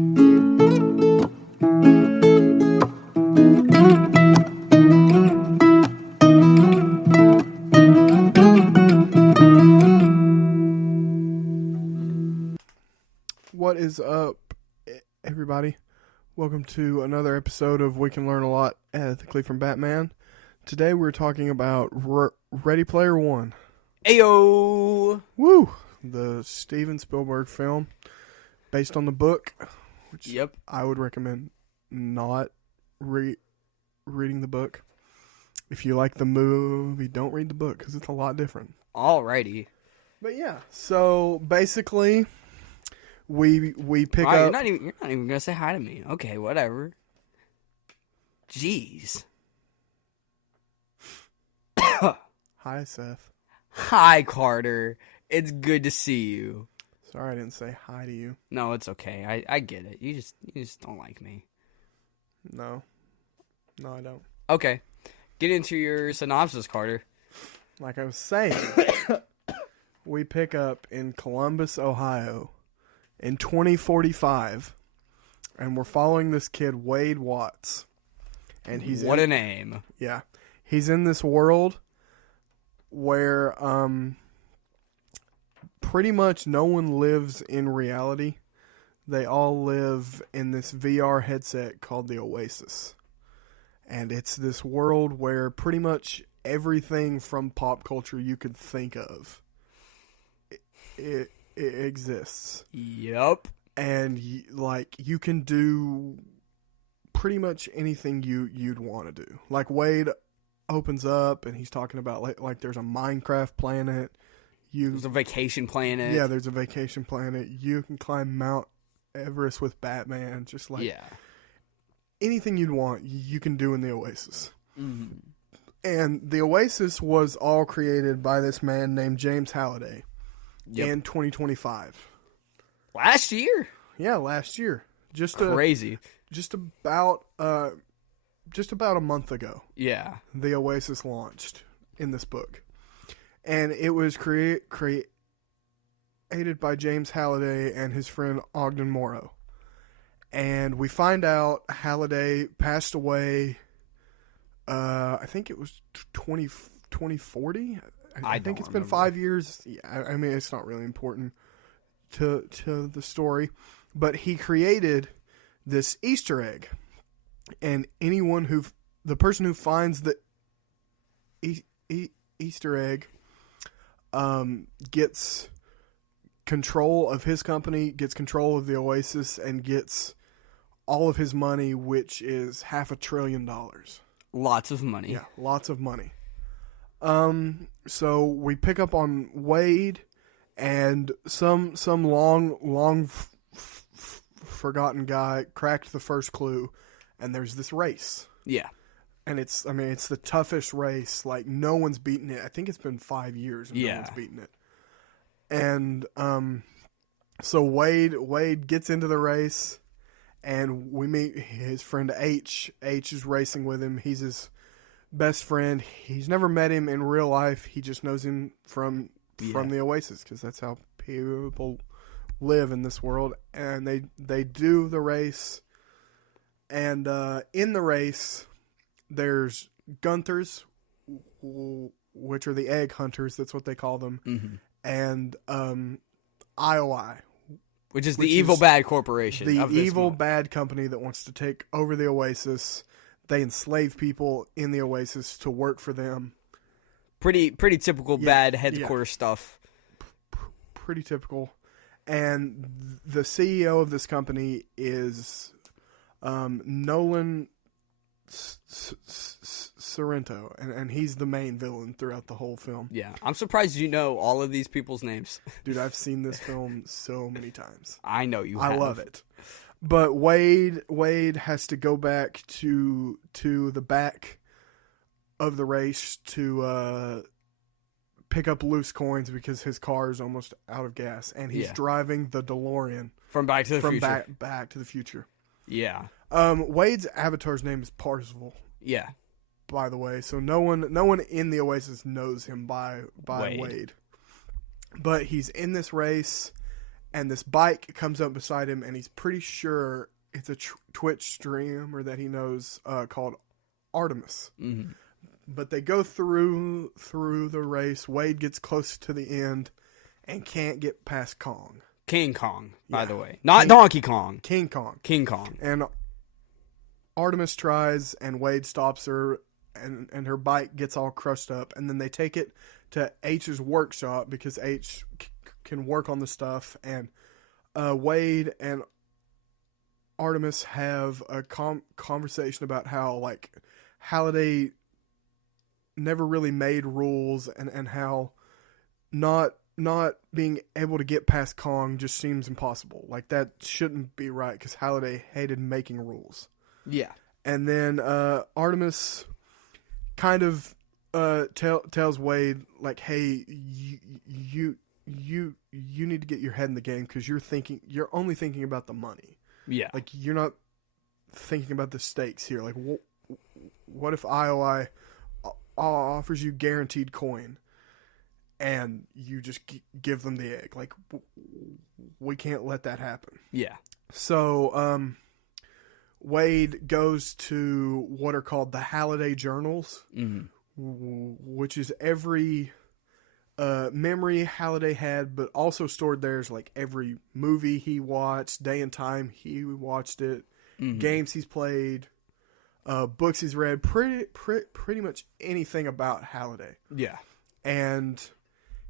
What is up, everybody? Welcome to another episode of We Can Learn a Lot Ethically from Batman. Today we're talking about Ready Player One. Ayo! Woo! The Steven Spielberg film based on the book, which I would recommend not reading the book. If you like the movie, don't read the book because it's a lot different. Alrighty. But yeah, so basically we pick up. You're not even gonna say hi to me. Okay, whatever. Jeez. Hi, Seth. Hi, Carter. It's good to see you. Sorry I didn't say hi to you. No, it's okay. I get it. You just don't like me. No, I don't. Okay. Get into your synopsis, Carter. Like I was saying, we pick up in Columbus, Ohio in 2045, and we're following this kid, Wade Watts. And he's a name. Yeah. He's in this world where pretty much no one lives in reality. They all live in this VR headset called the OASIS. And it's this world where pretty much everything from pop culture you could think of, it exists. Yep. And you can do pretty much anything you'd want to do. Like Wade opens up and he's talking about like there's a Minecraft planet. There's a vacation planet. Yeah, there's a vacation planet. You can climb Mount Everest with Batman. Just like anything you'd want, you can do in the Oasis. Mm-hmm. And the Oasis was all created by this man named James Halliday in 2025. Last year? Yeah, last year. Crazy. Just about a month ago. Yeah. The Oasis launched in this book. And it was created by James Halliday and his friend Ogden Morrow. And we find out Halliday passed away, I think it was 2040. I think it's been 5 years. Yeah, I mean, it's not really important to the story. But he created this Easter egg. And the person who finds the Easter egg gets control of his company, gets control of the Oasis, and gets all of his money, which is $500 billion. Lots of money. Yeah, lots of money. So we pick up on Wade and some long forgotten guy cracked the first clue, and there's this race. Yeah. And it's the toughest race. Like, no one's beaten it. I think it's been 5 years and no one's beaten it. And so Wade gets into the race, and we meet his friend H. H is racing with him. He's his best friend. He's never met him in real life. He just knows him from the Oasis, because that's how people live in this world. And they do the race. And in the race, there's Gunthers, which are the egg hunters. That's what they call them. Mm-hmm. And IOI, which is the evil bad corporation. The evil bad company that wants to take over the Oasis. They enslave people in the Oasis to work for them. Pretty typical bad headquarters stuff. Pretty typical. And the CEO of this company is Nolan Sorrento, and he's the main villain throughout the whole film. Yeah, I'm surprised you know all of these people's names. Dude, I've seen this film so many times. I know you have. I love it. But Wade has to go back to the back of the race to pick up loose coins because his car is almost out of gas, and he's driving the DeLorean from Back to the Future. Back to the Future. Yeah. Wade's avatar's name is Parzival. Yeah. By the way, so no one in the Oasis knows him by Wade. But he's in this race, and this bike comes up beside him, and he's pretty sure it's a Twitch streamer that he knows called Artemis. Mm-hmm. But they go through the race. Wade gets close to the end and can't get past Kong. King Kong, by the way. Not Donkey Kong. King Kong. King Kong. And Artemis tries, and Wade stops her, and her bike gets all crushed up. And then they take it to H's workshop because H can work on the stuff. And Wade and Artemis have a conversation about how, like, Halliday never really made rules, and how not being able to get past Kong just seems impossible. Like, that shouldn't be right because Halliday hated making rules. Yeah. And then Artemis kind of tells Wade, like, hey, you need to get your head in the game because you're only thinking about the money. Yeah. Like, you're not thinking about the stakes here. Like, what if IOI offers you guaranteed coin and you just give them the egg? Like, we can't let that happen. Yeah. So Wade goes to what are called the Halliday Journals, which is every memory Halliday had, but also stored there's like every movie he watched, day and time he watched it, games he's played, books he's read, pretty much anything about Halliday. Yeah. And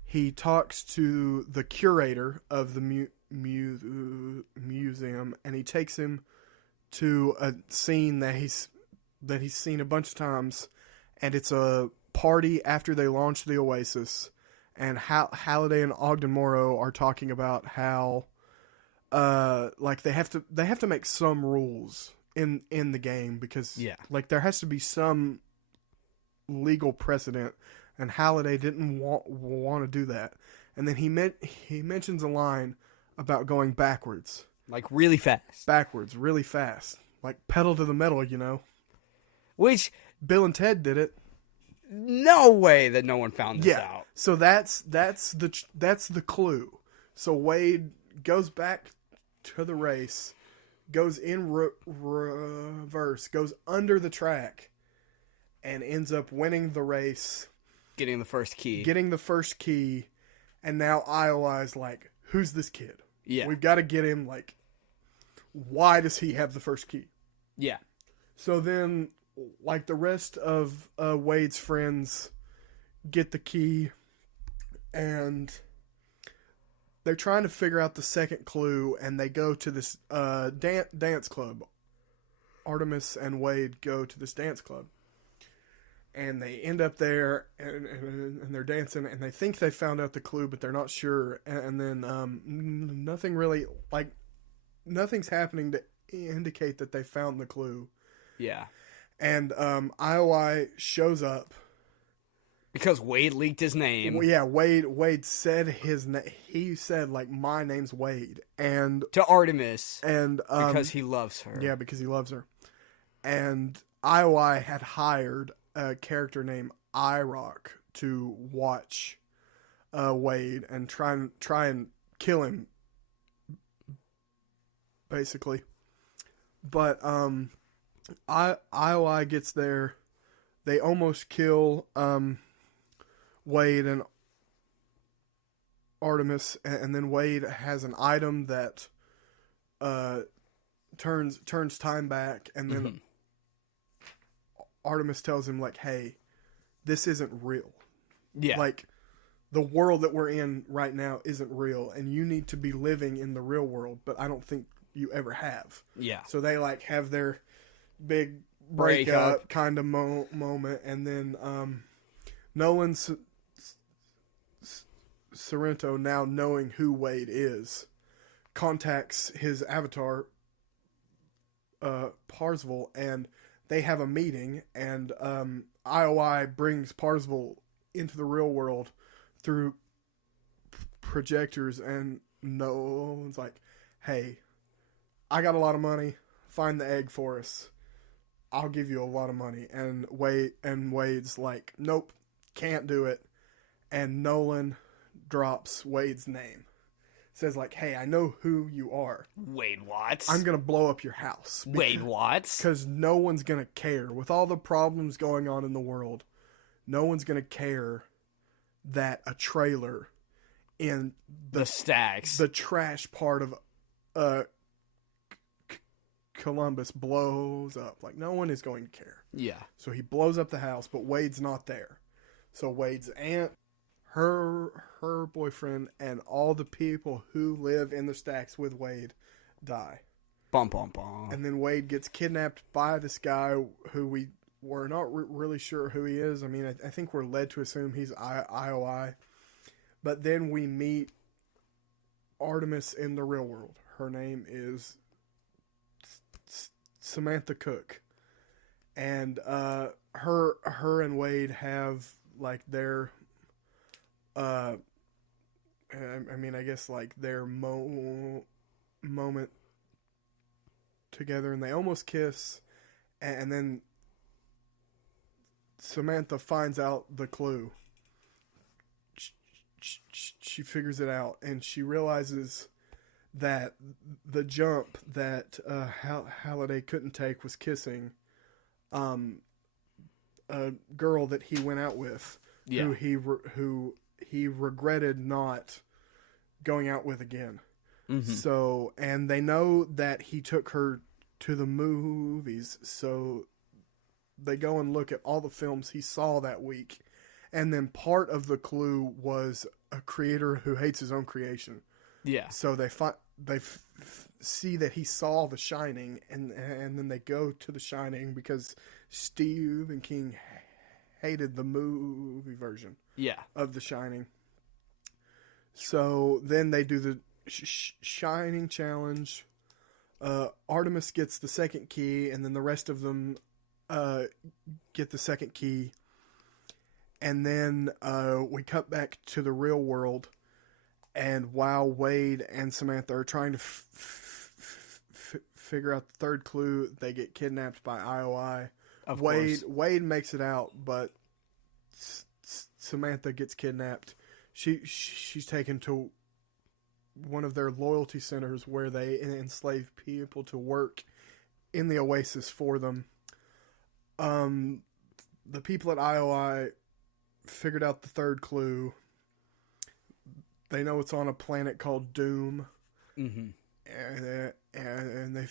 he talks to the curator of the museum, and he takes him to a scene that he's seen a bunch of times, and it's a party after they launched the OASIS, and Halliday and Ogden Morrow are talking about how like they have to make some rules in the game because like there has to be some legal precedent, and Halliday didn't want to do that. And then he mentions a line about going backwards. Like really fast. Backwards, really fast. Like pedal to the metal, you know. Which Bill and Ted did it. No way that no one found this out. So that's the clue. So Wade goes back to the race, goes in reverse, goes under the track, and ends up winning the race. Getting the first key. And now IOI's like, who's this kid? Yeah. We've got to get him, like, why does he have the first key? Yeah. So then, like, the rest of Wade's friends get the key, and they're trying to figure out the second clue, and they go to this dance club. Artemis and Wade go to this dance club, and they end up there, and they're dancing, and they think they found out the clue, but they're not sure. And then nothing really, like, nothing's happening to indicate that they found the clue. Yeah. And IOI shows up. Because Wade leaked his name. Well, yeah, Wade said his name. He said, like, my name's Wade. And to Artemis. And because he loves her. Yeah, because he loves her. And IOI had hired a character named IROC to watch Wade and try and kill him, basically. But IOI gets there. They almost kill Wade and Artemis, and then Wade has an item that turns time back, and then Artemis tells him, like, hey, this isn't real. Yeah. Like, the world that we're in right now isn't real, and you need to be living in the real world, but I don't think you ever have. Yeah. So they, like, have their big breakup kind of moment, and then Nolan Sorrento, now knowing who Wade is, contacts his avatar, Parzival, and they have a meeting, and IOI brings Parzival into the real world through projectors, and Nolan's like, hey, I got a lot of money, find the egg for us. I'll give you a lot of money. And Wade's like, nope, can't do it. And Nolan drops Wade's name. says like, "Hey, I know who you are. Wade Watts. I'm gonna blow up your house." Wade Watts. Because no one's gonna care with all the problems going on in the world. No one's gonna care that a trailer in the stacks, the trash part of Columbus blows up. Like, no one is going to care. Yeah. So he blows up the house, but Wade's not there. So Wade's aunt, her boyfriend, and all the people who live in the stacks with Wade die. Bum, bum, bum. And then Wade gets kidnapped by this guy who we're not really sure who he is. I mean, I think we're led to assume he's IOI. But then we meet Artemis in the real world. Her name is Samantha Cook. And her and Wade have like their I mean, I guess like their moment together, and they almost kiss, and then Samantha finds out the clue. She figures it out, and she realizes that the jump that Halliday couldn't take was kissing a girl that he went out with, who he regretted not going out with again. Mm-hmm. So, and they know that he took her to the movies, so they go and look at all the films he saw that week. And then part of the clue was a creator who hates his own creation. Yeah. So they see that he saw The Shining, and then they go to The Shining because Stephen King hated the movie version. Yeah. Of The Shining. So then they do the Shining challenge. Artemis gets the second key, and then the rest of them get the second key. And then we cut back to the real world, and while Wade and Samantha are trying to figure out the third clue, they get kidnapped by IOI. Of course. Wade makes it out, but Samantha gets kidnapped. She's taken to one of their loyalty centers where they enslave people to work in the OASIS for them. The people at IOI figured out the third clue. They know it's on a planet called Doom. Mm-hmm. And they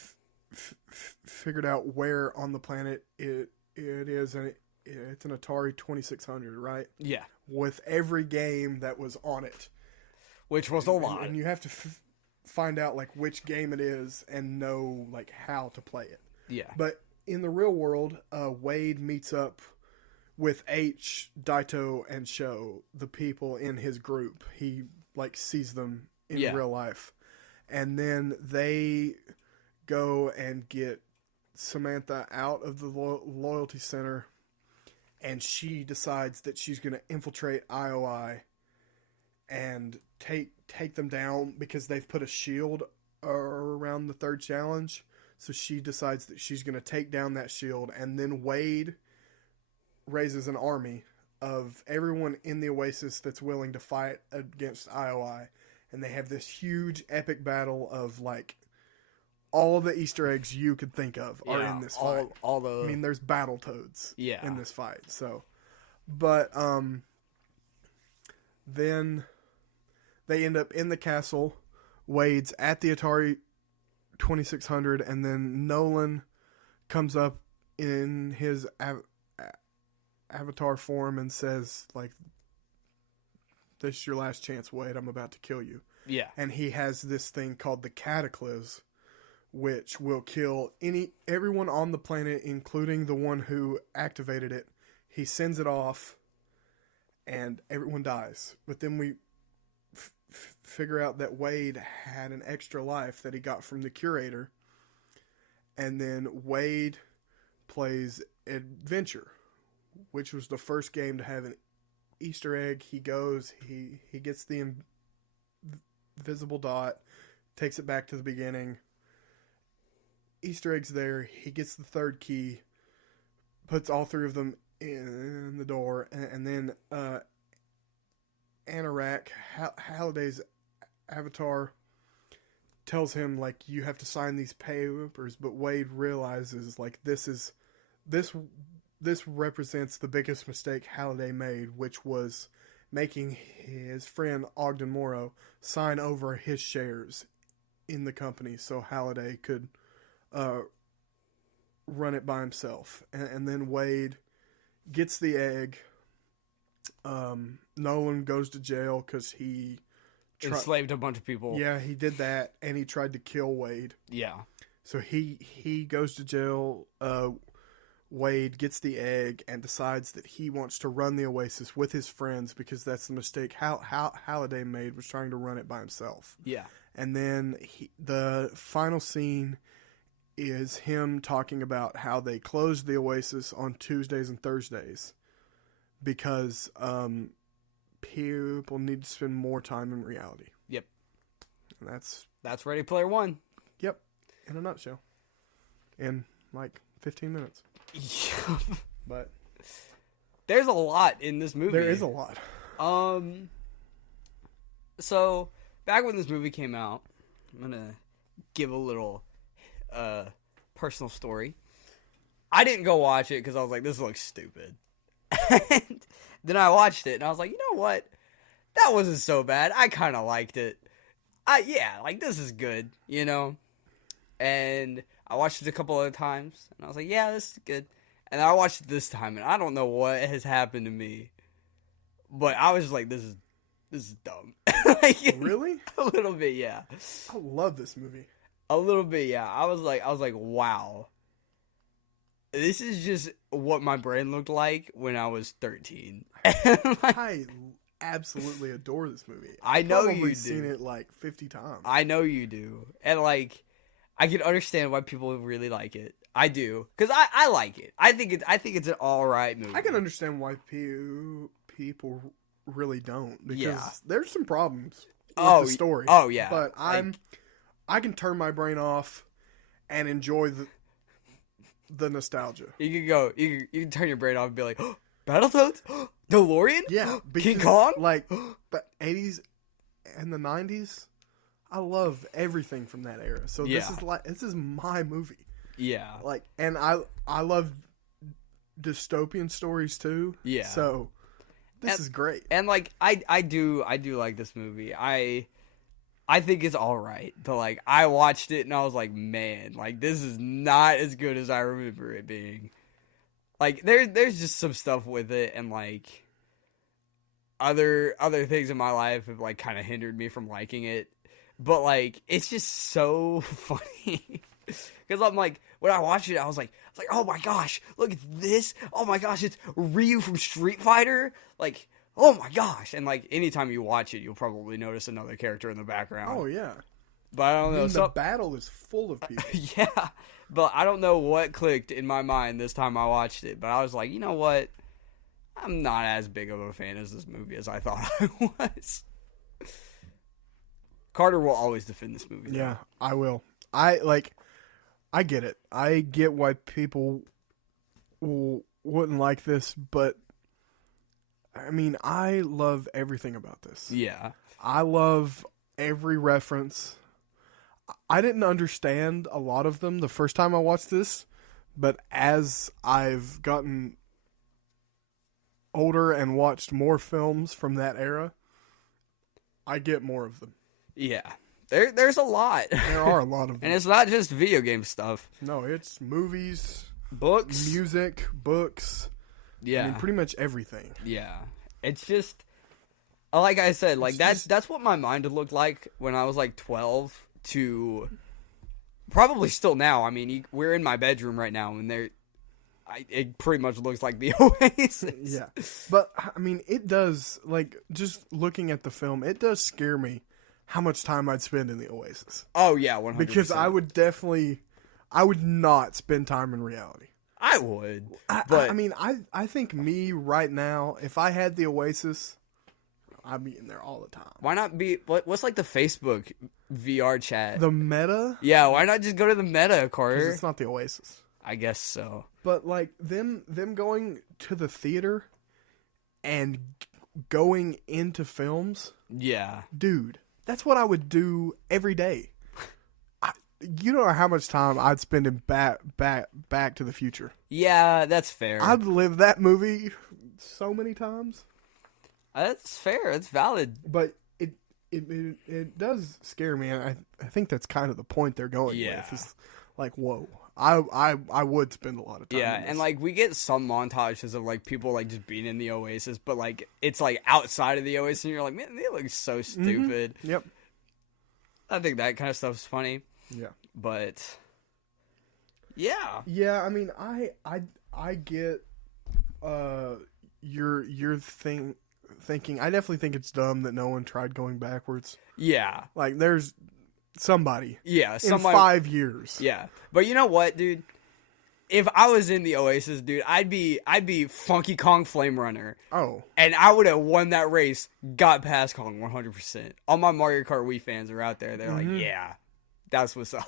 figured out where on the planet it is, and it's an Atari 2600, right? Yeah. With every game that was on it. Which was a lot. And you have to find out like which game it is and know like how to play it. Yeah. But in the real world, Wade meets up with H, Daito, and Sho, the people in his group. He like sees them in real life. And then they go and get Samantha out of the loyalty center, and she decides that she's going to infiltrate IOI and take them down because they've put a shield around the third challenge. So she decides that she's going to take down that shield, and then Wade raises an army of everyone in the OASIS that's willing to fight against IOI. And they have this huge epic battle of like all the Easter eggs you could think of are in this fight. I mean, there's Battletoads in this fight. So, but then they end up in the castle. Wade's at the Atari 2600, and then Nolan comes up in his avatar form and says, like, "This is your last chance, Wade. I'm about to kill you." Yeah. And he has this thing called the Cataclysm, which will kill everyone on the planet, including the one who activated it. He sends it off, and everyone dies. But then we figure out that Wade had an extra life that he got from the curator. And then Wade plays Adventure, which was the first game to have an Easter egg. He goes, he gets the invisible dot, takes it back to the beginning. Easter egg's there. He gets the third key, puts all three of them in the door, and then Anorak, Halliday's avatar, tells him like you have to sign these papers, but Wade realizes like this represents the biggest mistake Halliday made, which was making his friend Ogden Morrow sign over his shares in the company so Halliday could run it by himself. And then Wade gets the egg. Nolan goes to jail because he enslaved a bunch of people. Yeah, he did that, and he tried to kill Wade. Yeah. So he goes to jail. Wade gets the egg and decides that he wants to run the Oasis with his friends because that's the mistake Halliday made, was trying to run it by himself. Yeah. And then the final scene is him talking about how they closed the Oasis on Tuesdays and Thursdays because people need to spend more time in reality. Yep. And that's Ready Player One. Yep. In a nutshell. In like 15 minutes. But there's a lot in this movie. There is a lot. So back when this movie came out, I'm gonna give a little personal story. I didn't go watch it because I was like, this looks stupid. And then I watched it and I was like, you know what? That wasn't so bad. I kind of liked it. This is good, you know? And I watched it a couple other times and I was like, yeah, this is good. And I watched it this time and I don't know what has happened to me. But I was just like, this is dumb. Like, really? A little bit, yeah. I love this movie. A little bit, yeah. I was like, wow. This is just what my brain looked like when I was 13. I absolutely adore this movie. I know I've probably you do. seen it like 50 times. I know you do. And like, I can understand why people really like it. I do. Because I like it. I think it's an alright movie. I can understand why people really don't. Because Yeah. there's some problems with the story. Oh, yeah. But I can turn my brain off and enjoy the nostalgia. You can turn your brain off and be like, oh, Battletoads? DeLorean? Yeah. King Kong? Like, the 80s and the 90s, I love everything from that era. So this is my movie. Yeah. Like, and I love dystopian stories too. Yeah. So this is great. And like I do like this movie. I think it's all right. But like I watched it and I was like, man, like this is not as good as I remember it being. Like there's just some stuff with it and like other things in my life have like kind of hindered me from liking it. But like it's just so funny. Because I'm like, when I watched it, I was like, oh my gosh, look at this. Oh my gosh, it's Ryu from Street Fighter. Like, oh my gosh. And like, anytime you watch it, you'll probably notice another character in the background. Oh, yeah. But I don't know. The battle is full of people. Yeah. But I don't know what clicked in my mind this time I watched it. But I was like, you know what? I'm not as big of a fan of this movie as I thought I was. Carter will always defend this movie. Yeah, I will. I get it. I get why people wouldn't like this, but I mean, I love everything about this. Yeah. I love every reference. I didn't understand a lot of them the first time I watched this, but as I've gotten older and watched more films from that era, I get more of them. Yeah. There's a lot. There are a lot of them. And it's not just video game stuff. No, it's movies, books, music, books. Yeah. I mean, pretty much everything. Yeah. It's just, like I said, like that's what my mind looked like when I was like 12 to probably still now. I mean, we're in my bedroom right now and it pretty much looks like the Oasis. Yeah. But, I mean, it does, like, just looking at the film, it does scare me how much time I'd spend in the Oasis. Oh, yeah, 100%. Because I would not spend time in reality. I would. I mean, I think me right now, if I had the Oasis, I'd be in there all the time. Why not be, what's like the Facebook VR chat? The Meta? Yeah, why not just go to the Meta, Carter? Because it's not the Oasis. I guess so. But, like, them going to the theater and going into films. Yeah. Dude. That's what I would do every day. you know how much time I'd spend in Back to the Future. Yeah, that's fair. I'd live that movie so many times. That's fair. That's valid. But it does scare me. And I think that's kind of the point they're going with. Is like, whoa. I would spend a lot of time. Yeah, and like we get some montages of like people like just being in the Oasis, but like it's like outside of the Oasis, and you're like, man, they look so stupid. Mm-hmm. Yep. I think that kind of stuff's funny. Yeah. But yeah. Yeah, I mean, I get your thinking. I definitely think it's dumb that no one tried going backwards. Yeah. Like there's somebody. Yeah, in 5 years. Yeah. But you know what, dude? If I was in the Oasis, dude, I'd be Funky Kong Flame Runner. Oh. And I would have won that race, got past Kong 100%. All my Mario Kart Wii fans are out there. They're like, yeah, that's what's up.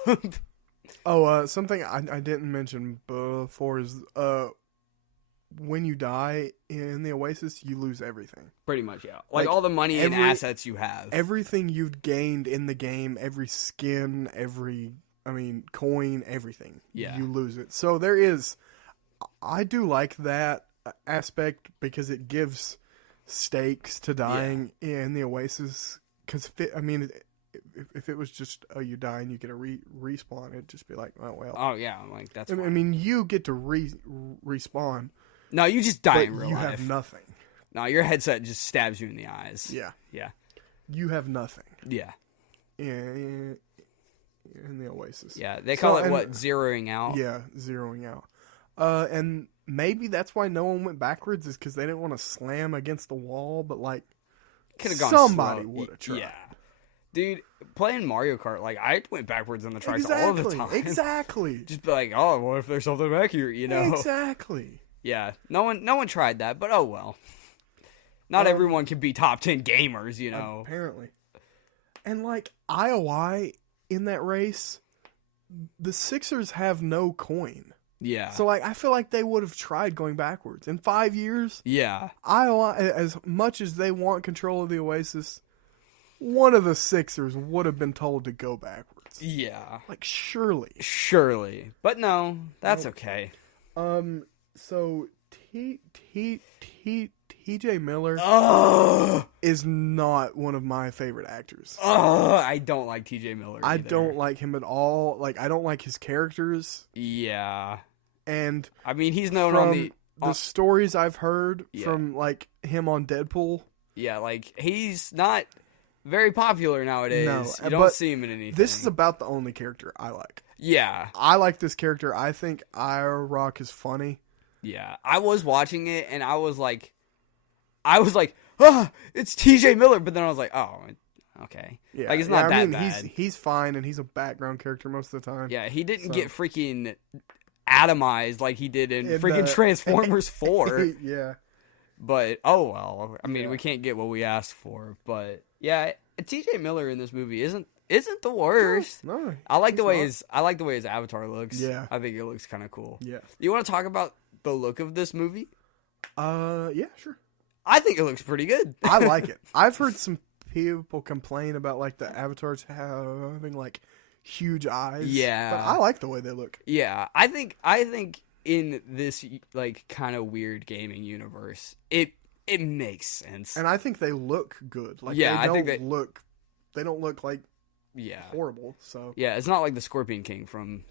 Oh, something I didn't mention before is when you die in the Oasis, you lose everything. Pretty much, yeah. Like all the money and assets you have. Everything you've gained in the game, every skin, coin, everything. Yeah. You lose it. So I do like that aspect because it gives stakes to dying in the Oasis. Because, if it was just, you die and you get a respawn, it'd just be like, oh, well. Oh, yeah. I'm like, that's fine. I mean, you get to respawn. No, you just die in real life. You have nothing. No, your headset just stabs you in the eyes. Yeah. Yeah. You have nothing. Yeah. In the Oasis. Yeah, they call it, zeroing out? Yeah, zeroing out. And maybe that's why no one went backwards, is because they didn't want to slam against the wall, but, like, somebody would have tried. Yeah. Dude, playing Mario Kart, like, I went backwards on the tracks all the time. Exactly. Just be like, oh, what if there's something back here, you know? Exactly. Yeah, no one tried that, but oh well. Not everyone can be top 10 gamers, you know. Apparently. And, like, IOI in that race, the Sixers have no coin. Yeah. So, like, I feel like they would have tried going backwards. In 5 years, yeah. IOI, as much as they want control of the Oasis, one of the Sixers would have been told to go backwards. Yeah. Like, surely. Surely. But no, that's okay. So, TJ Miller is not one of my favorite actors. I don't like TJ Miller either. I don't like him at all. Like, I don't like his characters. Yeah. And I mean, he's known on the stories I've heard from, like, him on Deadpool. Yeah, like, he's not very popular nowadays. No, you don't see him in anything. This is about the only character I like. Yeah. I like this character. I think Rock is funny. Yeah. I was watching it, and I was like, it's TJ Miller. But then I was like, oh, okay. Yeah. Like, it's not that bad. He's fine, and he's a background character most of the time. Yeah, he didn't get freaking atomized like he did in freaking Transformers 4. Yeah. But, oh well. I mean, we can't get what we asked for. But, yeah, TJ Miller in this movie isn't the worst. No, I like the way his avatar looks. Yeah. I think it looks kind of cool. Yeah. You want to talk about the look of this movie? Yeah, sure. I think it looks pretty good. I like it. I've heard some people complain about, like, the avatars having, like, huge eyes. Yeah. But I like the way they look. Yeah. I think in this, like, kind of weird gaming universe, it makes sense. And I think they look good. Like, yeah, they don't look like yeah, horrible. So yeah, it's not like the Scorpion King from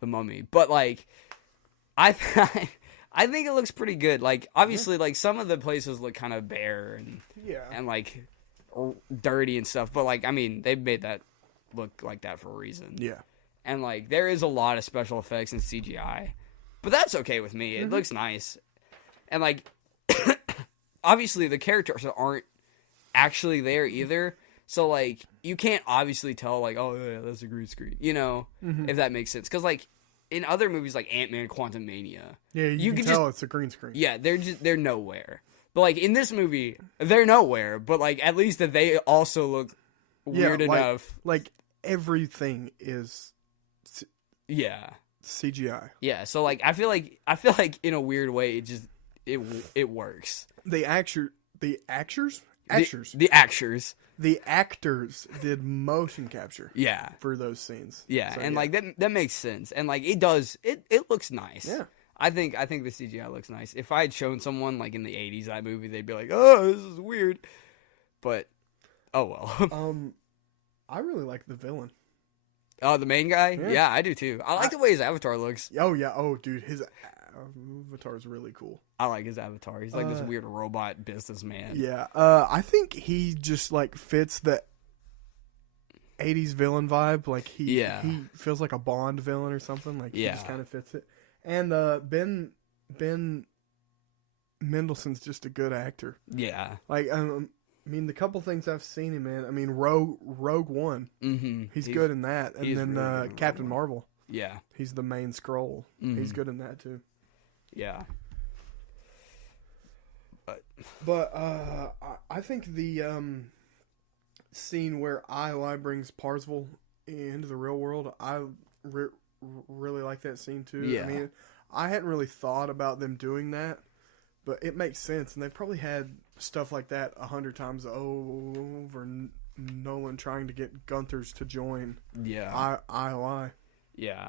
The Mummy, but, like, I think it looks pretty good. Like, obviously, like, some of the places look kind of bare and like dirty and stuff, but, like, I mean, they've made that look like that for a reason. Yeah. And, like, there is a lot of special effects and CGI, but that's okay with me. It looks nice. And, like, obviously the characters aren't actually there either. So, like, you can't obviously tell, like, oh, yeah, that's a green screen, you know, if that makes sense. Because, like, in other movies like Ant-Man Quantumania, yeah, you can tell it's a green screen. Yeah, they're nowhere. But, like, in this movie, they're nowhere. But, like, at least that they also look weird enough. Like, everything is CGI. Yeah, so, like, I feel like in a weird way, it works. The actors actors. The actors. The actors did motion capture. Yeah. For those scenes. Yeah, So, and like that makes sense. And like it looks nice. Yeah. I think the CGI looks nice. If I had shown someone like in the 80s that movie, they'd be like, "Oh, this is weird." But oh well. I really like the villain. Oh, the main guy? Yeah. Yeah, I do too. I like the way his avatar looks. Oh yeah. Oh dude, his avatar is really cool. I like his avatar. He's like this weird robot businessman. Yeah. I think he just like fits the 80s villain vibe. Like he feels like a Bond villain or something. Like he just kind of fits it. And Ben Mendelsohn's just a good actor. Yeah. Like I mean, the couple things I've seen him in. I mean, Rogue One. Mm-hmm. He's good in that. And then really Captain Marvel. Yeah. He's the main Skrull. Mm-hmm. He's good in that too. Yeah. But I think the scene where IOI brings Parsifal into the real world, I really like that scene too. Yeah. I mean, I hadn't really thought about them doing that, but it makes sense. And they probably had stuff like that 100 times over. Nolan trying to get Gunthers to join IOI. Yeah.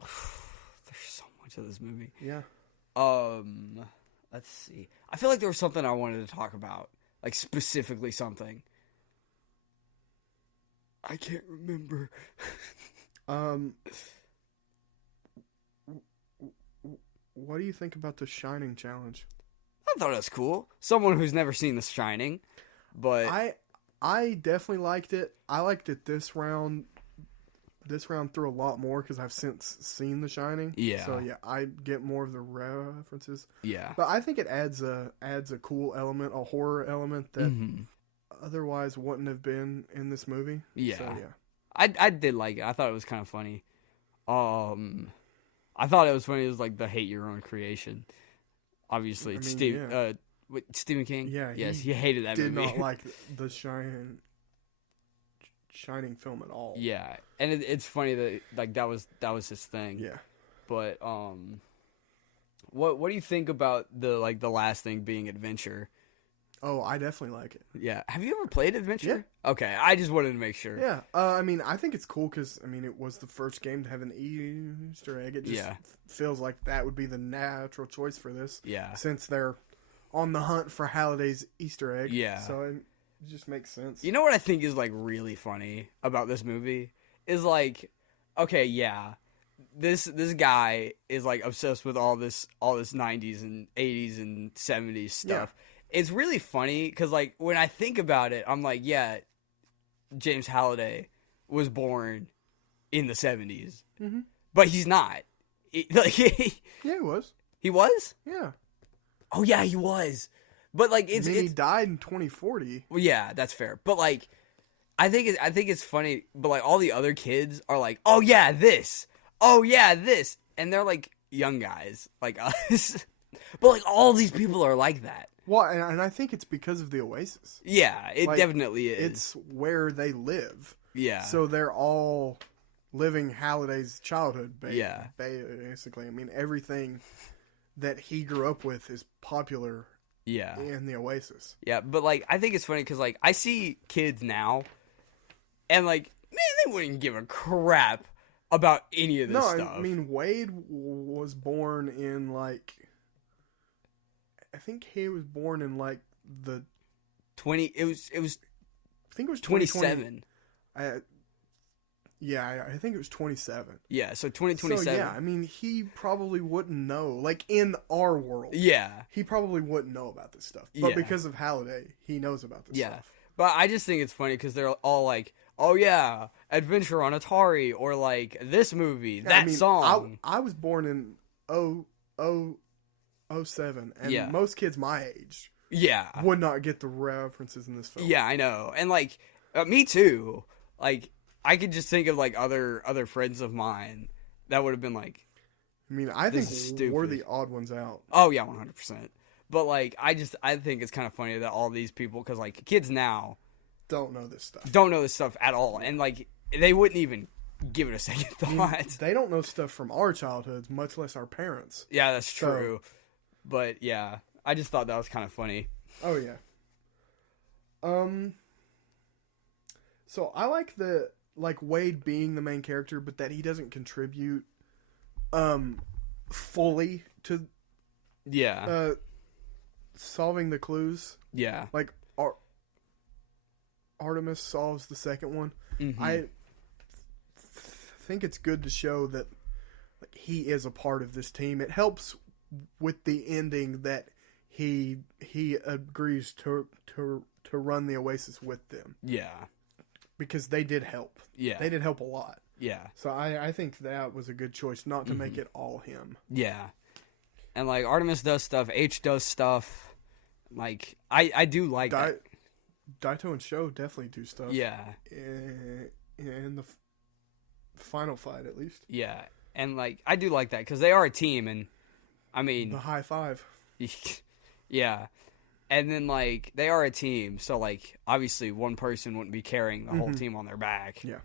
There's so much of this movie. Yeah. Let's see. I feel like there was something I wanted to talk about. Like, specifically something. I can't remember. What do you think about the Shining challenge? I thought it was cool. Someone who's never seen The Shining, but I definitely liked it. I liked it this round. This round threw a lot more because I've since seen The Shining. Yeah. So yeah, I get more of the references. Yeah. But I think it adds a cool element, a horror element that otherwise wouldn't have been in this movie. Yeah. So yeah. I did like it. I thought it was kind of funny. I thought it was funny. It was like the hate your own creation. Obviously, Stephen King. Yeah. Yes, he hated that movie. Did not like the Shining film at all. Yeah, and it's funny that like that was his thing. Yeah. But what do you think about the last thing being adventure? Oh, I definitely like it. Yeah. Have you ever played adventure? Yeah. Okay, I just wanted to make sure. Yeah. I mean, I think it's cool because it was the first game to have an Easter egg. It just feels like that would be the natural choice for this. Yeah. Since they're on the hunt for Halliday's Easter egg. Yeah. So it just makes sense. You know what I think is like really funny about this movie is like, okay, yeah, this guy is like obsessed with all this 90s and 80s and 70s stuff. Yeah. It's really funny because like when I think about it, I'm like, yeah, James Halliday was born in the 70s, but he's not. Yeah, he was. He was? Yeah. Oh yeah, he was. But like he died in 2040. Well, yeah, that's fair. But like, I think it's funny. But like, all the other kids are like, "Oh yeah, this. Oh yeah, this," and they're like young guys like us. But like, all these people are like that. Well, and I think it's because of the OASIS. Yeah, it definitely is. It's where they live. Yeah. So they're all living Halliday's childhood. Yeah. Basically, I mean, everything that he grew up with is popular. Yeah. In the OASIS. Yeah, but like I think it's funny because like I see kids now, and like man, they wouldn't give a crap about any of this stuff. I mean Wade was born in like, I think he was born in like the 20. It was. I think it was 27. Yeah, I think it was 27. Yeah, so 2027. So, yeah, I mean, he probably wouldn't know. Like, in our world. Yeah. He probably wouldn't know about this stuff. But because of Halliday, he knows about this stuff. But I just think it's funny because they're all like, oh, yeah, Adventure on Atari, or like, this movie, song. I was born in 07, and most kids my age would not get the references in this film. Yeah, I know. And, like, me too. Like, I could just think of like other friends of mine that would have been like. I mean, I think we're the odd ones out. Oh yeah, 100%. But like, I think it's kind of funny that all these people, because like kids now don't know this stuff at all, and like they wouldn't even give it a second thought. I mean, they don't know stuff from our childhoods, much less our parents. Yeah, that's true. But yeah, I just thought that was kind of funny. Oh yeah. So I like Wade being the main character, but that he doesn't contribute fully to solving the clues. Yeah. Like Artemis solves the second one. Mm-hmm. I think it's good to show that he is a part of this team. It helps with the ending that he agrees to run the OASIS with them. Yeah. Because they did help. Yeah. They did help a lot. Yeah. So I think that was a good choice not to make it all him. Yeah. And like Artemis does stuff, H does stuff. Like I do like that. Daito and Sho definitely do stuff. Yeah. In the final fight, at least. Yeah. And like I do like that because they are a team, and I mean the high five. Yeah. And then, like, they are a team, so, like, obviously one person wouldn't be carrying the whole team on their back. Yeah.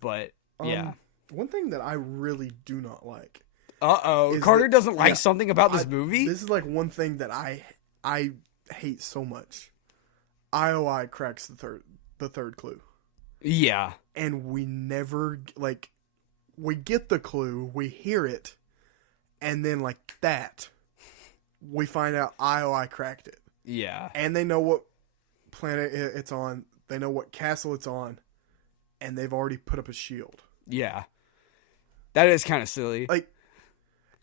But, yeah. One thing that I really do not like. Uh-oh. Carter doesn't like something about this movie? This is, like, one thing that I hate so much. IOI cracks the third clue. Yeah. And we never, like, we get the clue, we hear it, and then, like, that, we find out IOI cracked it. Yeah. And they know what planet it's on. They know what castle it's on. And they've already put up a shield. Yeah. That is kind of silly. Like,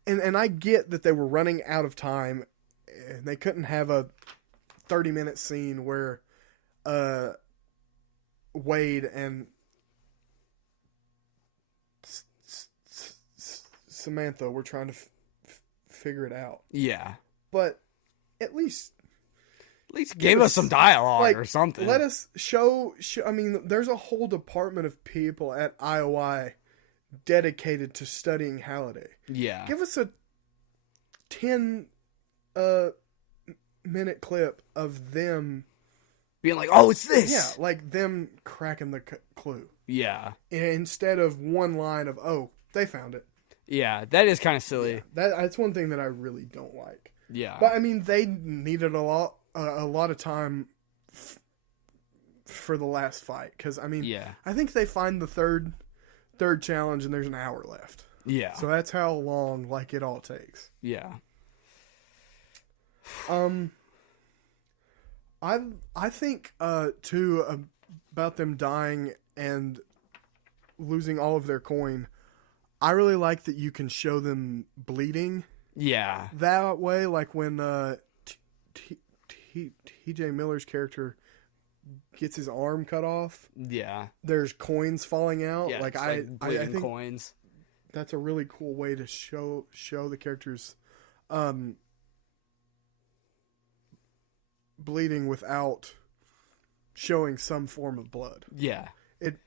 and I get that they were running out of time. And they couldn't have a 30-minute scene where Wade and Samantha were trying to figure it out. Yeah. But at least gave us some dialogue, like, or something. Let us show. I mean, there's a whole department of people at IOI dedicated to studying Halliday. Yeah. Give us a 10 minute clip of them being like, "Oh, it's this." Yeah, like them cracking the clue. Yeah. Instead of one line of, "Oh, they found it." Yeah, that is kind of silly. Yeah, that's one thing that I really don't like. Yeah. But I mean, they needed a lot of time for the last fight, because I mean, I think they find the third challenge and there's an hour left. Yeah. So that's how long it all takes. Yeah. I think too about them dying and losing all of their coin. I really like that you can show them bleeding. Yeah. That way, like when T.J. Miller's character gets his arm cut off. Yeah. There's coins falling out. Yeah, like I think coins. That's a really cool way to show the characters bleeding without showing some form of blood. Yeah. It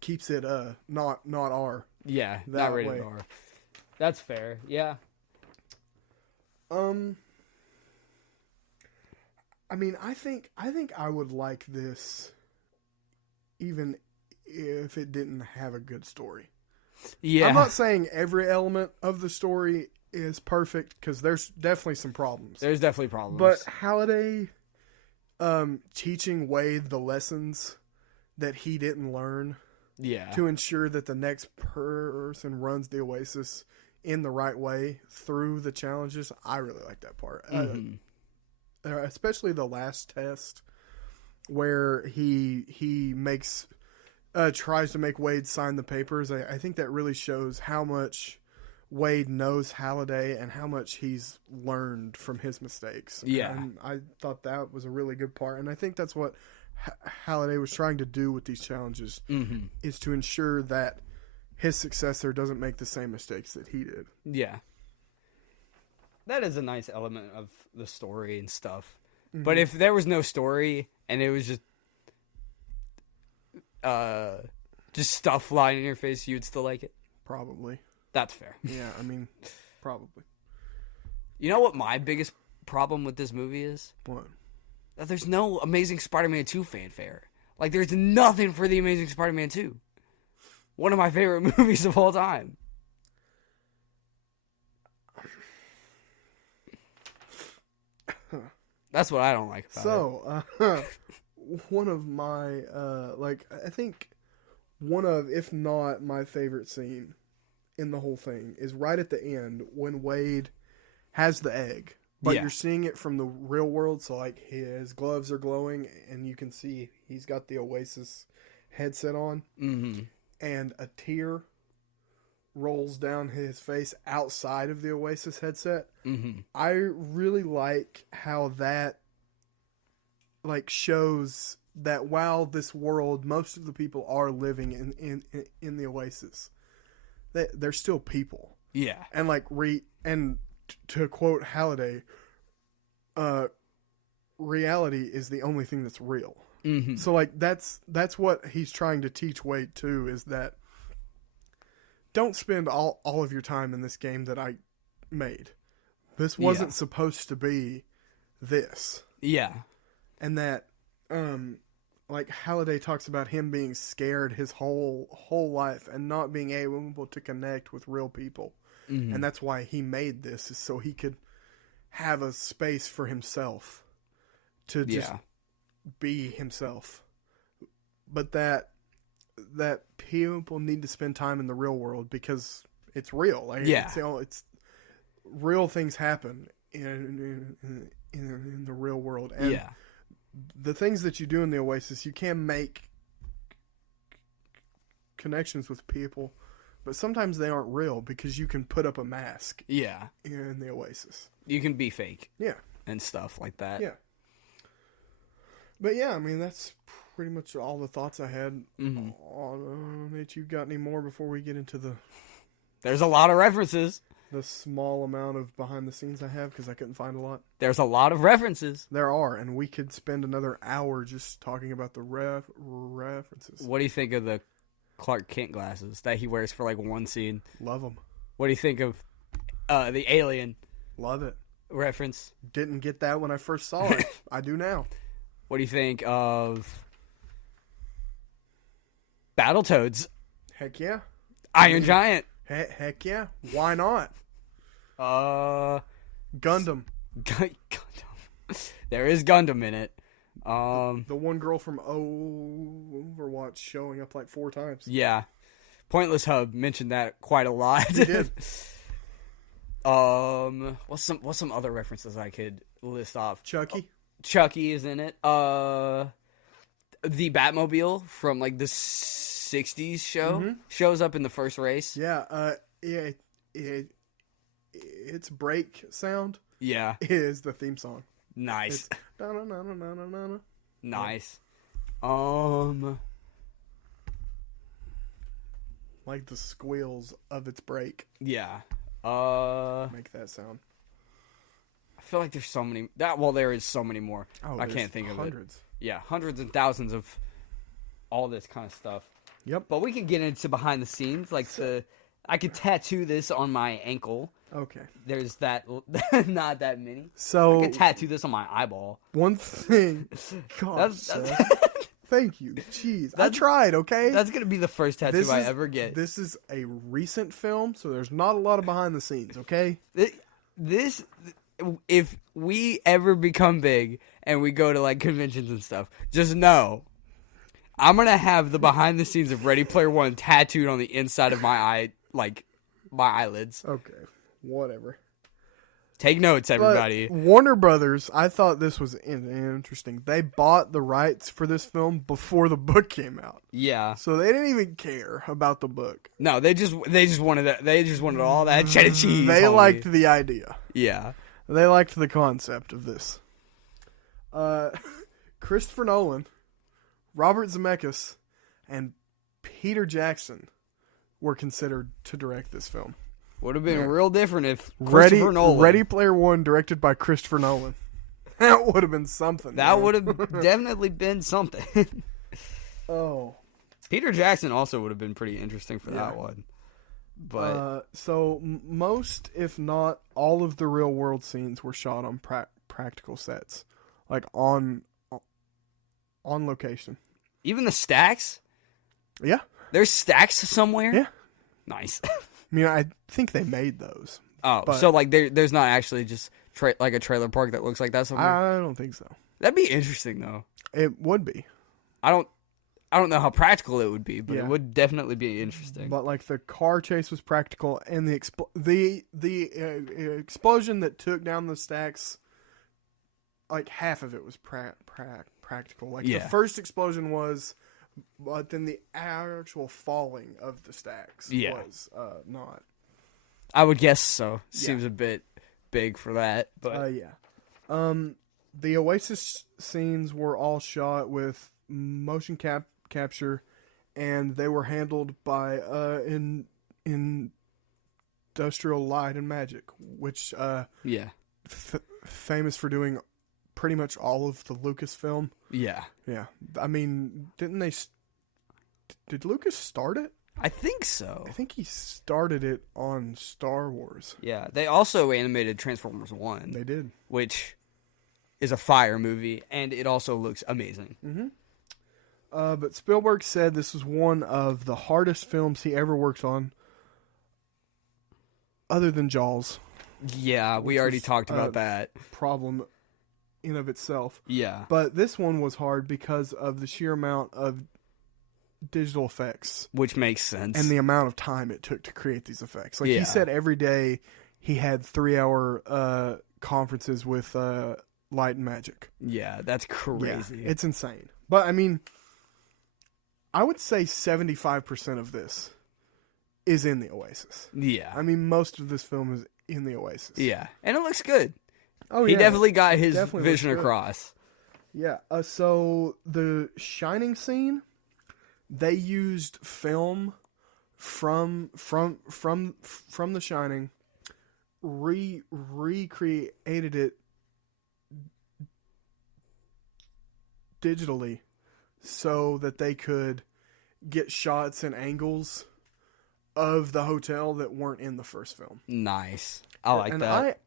keeps it not R. Yeah, not rated R. That's fair. Yeah. I mean, I think I would like this even if it didn't have a good story. Yeah. I'm not saying every element of the story is perfect, because there's definitely some problems. There's definitely problems. But Halliday teaching Wade the lessons that he didn't learn, to ensure that the next person runs the OASIS in the right way through the challenges, I really like that part. Especially the last test where he makes tries to make Wade sign the papers. I think that really shows how much Wade knows Halliday and how much he's learned from his mistakes. Yeah. And I thought that was a really good part. And I think that's what Halliday was trying to do with these challenges, is to ensure that his successor doesn't make the same mistakes that he did. Yeah. That is a nice element of the story and stuff. But if there was no story and it was just stuff flying in your face, you'd still like it? Probably. That's fair. Yeah, I mean, probably. You know what my biggest problem with this movie is? What? That there's no Amazing Spider-Man 2 fanfare. Like, there's nothing for the Amazing Spider-Man 2. One of my favorite movies of all time. That's what I don't like about it. So, one of my, I think one of, if not my favorite scene in the whole thing is right at the end when Wade has the egg. But you're seeing it from the real world, so like his gloves are glowing, and you can see he's got the OASIS headset on, and a tear rolls down his face outside of the OASIS headset. I really like how that like shows that while this world, most of the people are living in the OASIS, they're still people. Yeah, and like to quote Halliday, reality is the only thing that's real. So like that's what he's trying to teach Wade too, is that don't spend all of your time in this game that I made. This wasn't supposed to be this. Yeah. And that like Halliday talks about him being scared his whole life and not being able to connect with real people. And that's why he made this, is so he could have a space for himself to just be himself. But that people need to spend time in the real world because it's real. Like, it's real things happen in the real world. And the things that you do in the OASIS, you can make connections with people. But sometimes they aren't real because you can put up a mask. Yeah. In the OASIS. You can be fake. Yeah. And stuff like that. Yeah. But yeah, I mean, that's pretty much all the thoughts I had on it. You got any more before we get into the... There's a lot of references. The small amount of behind the scenes I have because I couldn't find a lot. There's a lot of references. There are, and we could spend another hour just talking about the references. What do you think of the Clark Kent glasses that he wears for like one scene? Love them. What do you think of the Alien? Love it. Reference. Didn't get that when I first saw it. I do now. What do you think of Battletoads? Heck yeah. Iron Giant. Heck yeah. Why not? Gundam. Gundam. There is Gundam in it. The one girl from Overwatch showing up like 4 times. Yeah. Pointless Hub mentioned that quite a lot. He did. What's some other references I could list off? Chucky is in it. The Batmobile from like the 60s show shows up in the first race. Yeah. Its brake sound. Yeah. Is the theme song. Nice. Nice. Like the squeals of its brake. Yeah. Make that sound. I feel like there's so many. There is so many more. Oh, I can't think of hundreds. It. Yeah, hundreds and thousands of all this kind of stuff. Yep. But we can get into behind the scenes. Like I could tattoo this on my ankle. Okay. There's that. Not that many. So I could tattoo this on my eyeball. One thing. God, thank you. Jeez, I tried. Okay. That's gonna be the first tattoo I ever get. This is a recent film, so there's not a lot of behind the scenes. Okay. This, if we ever become big and we go to like conventions and stuff, just know I'm gonna have the behind the scenes of Ready Player One tattooed on the inside of my eye, like my eyelids. Okay. Whatever. Take notes, everybody. But Warner Brothers, I thought this was interesting. They bought the rights for this film before the book came out. Yeah. So they didn't even care about the book. No, they just wanted all that cheddar cheese. They liked the idea. Yeah. They liked the concept of this. Christopher Nolan, Robert Zemeckis, and Peter Jackson were considered to direct this film. Would have been real different if Christopher Nolan. Ready Player One, directed by Christopher Nolan. That would have been something. That would have definitely been something. Oh. Peter Jackson also would have been pretty interesting for that one. But so most, if not all, of the real world scenes were shot on practical sets, like on location. Even the stacks. Yeah. There's stacks somewhere. Yeah. Nice. I mean, I think they made those. Oh, so like there's not actually just like a trailer park that looks like that somewhere? I don't think so. That'd be interesting though. It would be. I don't know how practical it would be, but Yeah. it would definitely be interesting. But like the car chase was practical, and the explosion that took down the stacks, like half of it was practical. Like the first explosion was, but then the actual falling of the stacks was not. I would guess so. Seems a bit big for that, but the Oasis scenes were all shot with motion capture, and they were handled by Industrial Light and Magic, which famous for doing pretty much all of the Lucasfilm. Yeah. I mean, did Lucas start it? I think so. I think he started it on Star Wars. Yeah, they also animated Transformers 1. They did. Which is a fire movie, and it also looks amazing. Mm-hmm. But Spielberg said this was one of the hardest films he ever worked on, other than Jaws. Yeah, we already talked about that. Problem in of itself. Yeah. But this one was hard because of the sheer amount of digital effects. Which makes sense. And the amount of time it took to create these effects. Like he said every day he had 3-hour conferences with Light and Magic. Yeah, that's crazy. Yeah, it's insane. But I mean, I would say 75% of this is in the Oasis. Yeah. I mean, most of this film is in the Oasis. Yeah. And it looks good. Oh, he definitely got his vision across. Yeah. So the Shining scene, they used film from The Shining, recreated it digitally so that they could get shots and angles of the hotel that weren't in the first film. Nice. I like that.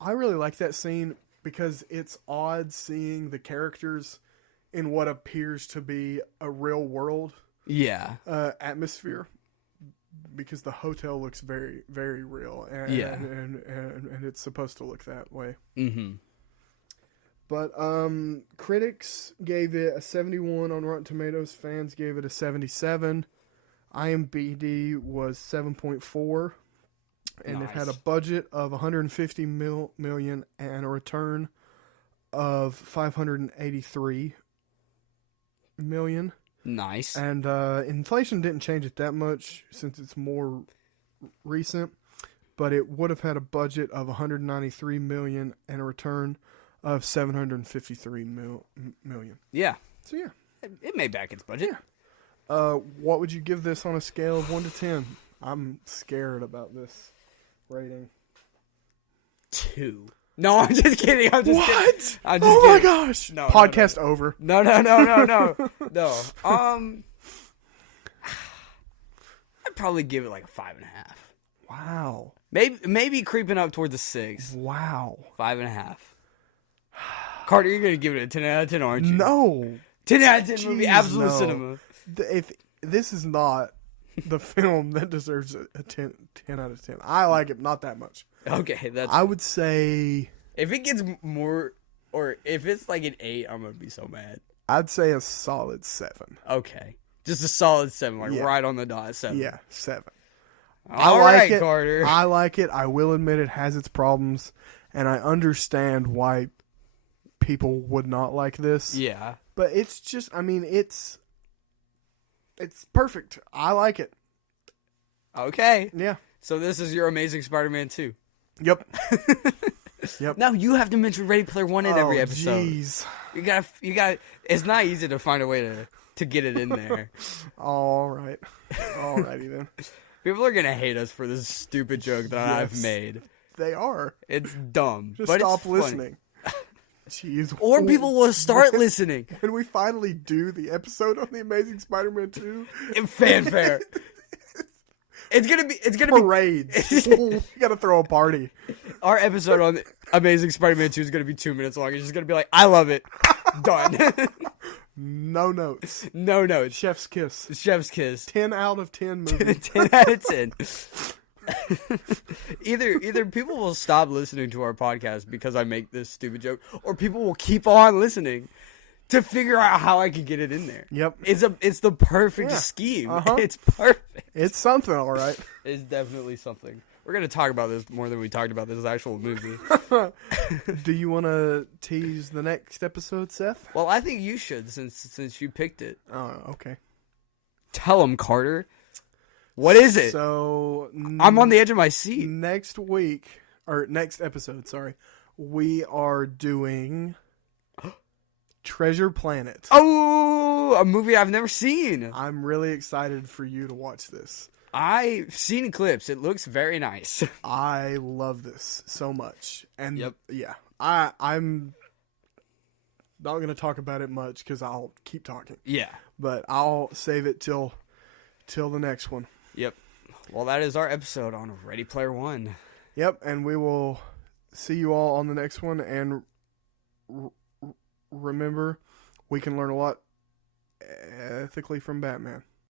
I really like that scene because it's odd seeing the characters in what appears to be a real world atmosphere, because the hotel looks very, very real, and it's supposed to look that way. Mm-hmm. But critics gave it a 71 on Rotten Tomatoes. Fans gave it a 77. IMDb was 7.4. And it had a budget of $150 million and a return of $583 million. Nice. And inflation didn't change it that much since it's more recent, but it would have had a budget of $193 million and a return of $753 million. Yeah. So yeah, it made back its budget. Yeah. What would you give this on a scale of 1 to 10? I'm scared about this rating. 2. No, I'm just kidding. I'm just kidding. What? I'm just my kidding. gosh. No, Podcast over. No. No. I'd probably give it like a 5.5. Wow. Maybe creeping up towards a 6. Wow. 5.5. Carter, you're gonna give it a 10 out of 10, aren't you? No. 10 out of 10 movie, absolute no. cinema. If this is not the film that deserves a 10 out of 10. I like it not that much. Okay, I would say if it gets more, or if it's like an 8, I'm gonna be so mad. I'd say a solid 7. Okay, just a solid 7, like right on the dot. 7. Yeah, 7. All right, Carter. I like it. I will admit it has its problems, and I understand why people would not like this. Yeah, but it's just, I mean, it's perfect. I like it. Okay. Yeah. So this is your Amazing Spider-Man 2. Yep. Yep. Now you have to mention Ready Player One in every episode. Jeez. You got. It's not easy to find a way to get it in there. All right. Alrighty then. People are gonna hate us for this stupid joke that I've made. They are. It's dumb. Just but stop it's funny. listening. Jeez. Or people will start listening. When we finally do the episode on the Amazing Spider-Man 2, in fanfare. It's gonna be parades. You gotta throw a party. Our episode on Amazing Spider-Man 2 is gonna be 2 minutes long. It's just gonna be like, I love it. Done. No notes. No notes. Chef's kiss. Chef's kiss. 10 out of 10 movie. 10 out of 10. Either people will stop listening to our podcast because I make this stupid joke, or people will keep on listening to figure out how I can get it in there. Yep. It's the perfect scheme. It's perfect. It's something, all right. It's definitely something. We're going to talk about this more than we talked about this actual movie. Do you want to tease the next episode, Seth? Well, I think you should since you picked it. Oh, okay. Tell him, Carter. What is it? So I'm on the edge of my seat. Next episode, sorry. We are doing Treasure Planet. Oh, a movie I've never seen. I'm really excited for you to watch this. I've seen clips. It looks very nice. I love this so much. And yep. I'm not going to talk about it much because I'll keep talking. Yeah. But I'll save it till the next one. Yep. Well, that is our episode on Ready Player One. Yep, and we will see you all on the next one. And remember, we can learn a lot ethically from Batman.